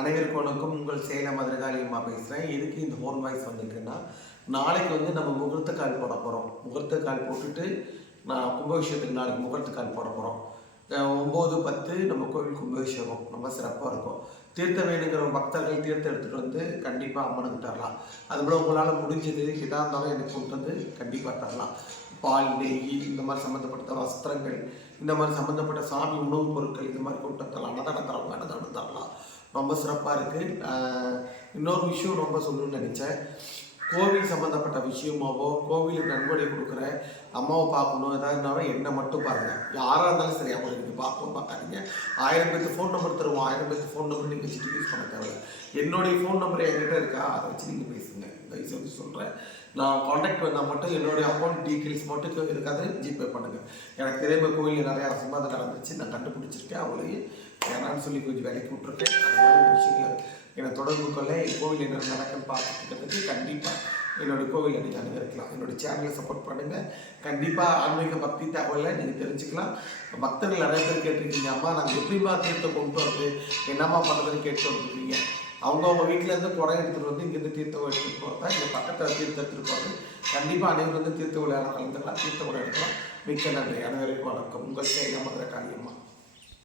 அனைவருக்கும் வணக்கம் உங்கள் சேலம் மதுரகாளியம்மா பேசுகிறேன் எதுக்கு இந்த ஹோன் வாய்ஸ் வந்திருக்குன்னா நாளைக்கு வந்து நம்ம முகூர்த்த கால் போட போகிறோம் முகூர்த்த கால் போட்டுட்டு நான் கும்பாபிஷேகத்துக்கு நாளைக்கு முகூர்த்த கால் போட போகிறோம் ஒம்பது பத்து நம்ம கோவில் கும்பாபிஷேகம். ரொம்ப சிறப்பாக இருக்கும். தீர்த்தம் வேணுங்கிற பக்தர்கள் தீர்த்தம் எடுத்துகிட்டு வந்து கண்டிப்பாக அம்மனுக்கு தரலாம். அதுபோல் உங்களால் முடிஞ்சது எதாக இருந்தாலும் எனக்கு கொண்டு வந்து கண்டிப்பாக தரலாம். பால் நெய் இந்த மாதிரி சம்மந்தப்பட்ட வஸ்திரங்கள் இந்த மாதிரி சம்மந்தப்பட்ட சாமி உணவுப் பொருட்கள் இந்த மாதிரி கொண்டு தரலாம் அன்னதானம் தரலாம் அன்னதானம் தரலாம் ரொம்ப சிறப்பாக இருக்குது இன்னொரு விஷயம் ரொம்ப சொல்லணும்னு நினச்சேன். கோவில் சம்மந்தப்பட்ட விஷயமாவோ கோவிலுக்கு நன்கொடை கொடுக்குற அம்மாவை பார்க்கணும். எதாவது இருந்தாலும் என்னை மட்டும் பாருங்கள் யாராக இருந்தாலும் சரி அவங்களை நீங்கள் பார்க்கணும் பார்க்காதீங்க. ஆயிரம் பேருக்கு ஃபோன் நம்பர் தருவோம். ஆயிரம் பேருக்கு ஃபோன் நம்பர் நீங்கள் வச்சுட்டு யூஸ் பண்ண தேவை என்னுடைய ஃபோன் நம்பர் என்கிட்ட இருக்கா? அதை வச்சு நீங்கள் பேசுங்க. டீட்டெயில்ஸ் வந்து சொல்கிறேன் நான் காண்டாக்ட் வந்தால் மட்டும் என்னுடைய அக்கௌண்ட் டீட்டெயில்ஸ் மட்டும் இருக்காது ஜிபே பண்ணுங்கள் எனக்கு தெரியாம கோயிலில் நிறையா அசம்பாதம் நடந்துச்சு நான் கண்டுபிடிச்சிருக்கேன் அவளையும் வேணான்னு சொல்லி கொஞ்சம் வேலைக்கு விட்ருக்கேன் அந்த மாதிரி விஷயங்கள் என்னை தொடர்பு கொள்ள என் கோவில் என்ன நடக்குன்னு பார்த்துக்கிறதுக்கு கண்டிப்பாக என்னோடய கோவிலை நீங்கள் அணுகிருக்கலாம் என்னோடய சேனலை சப்போர்ட் பண்ணுங்கள் கண்டிப்பாக ஆன்மீக பக்தி தகவலை நீங்கள் தெரிஞ்சுக்கலாம். பக்தர்கள் நிறைய பேர் கேட்டிருக்கீங்க அம்மா நாங்கள் எப்படிமா தீர்த்தம் கொண்டு வரது என்னம்மா பண்ணுறதுன்னு கேட்டு வந்துருக்கீங்க? அவங்கவுங்க வீட்டிலேருந்து குடம் எடுத்துகிட்டு வந்து இங்கேருந்து தீர்த்தம் எடுத்துகிட்டு போகிறதா இங்கே பக்கத்தில் தீர்த்த எடுத்துகிட்டு போகிறது கண்டிப்பாக அனைவரும் வந்து தீர்த்த விளையாட கலந்துக்கலாம் தீர்த்த விளையாடலாம் மிக்க நன்றி அனைவருக்கும் வணக்கம். உங்கள் சேலம் காரியம்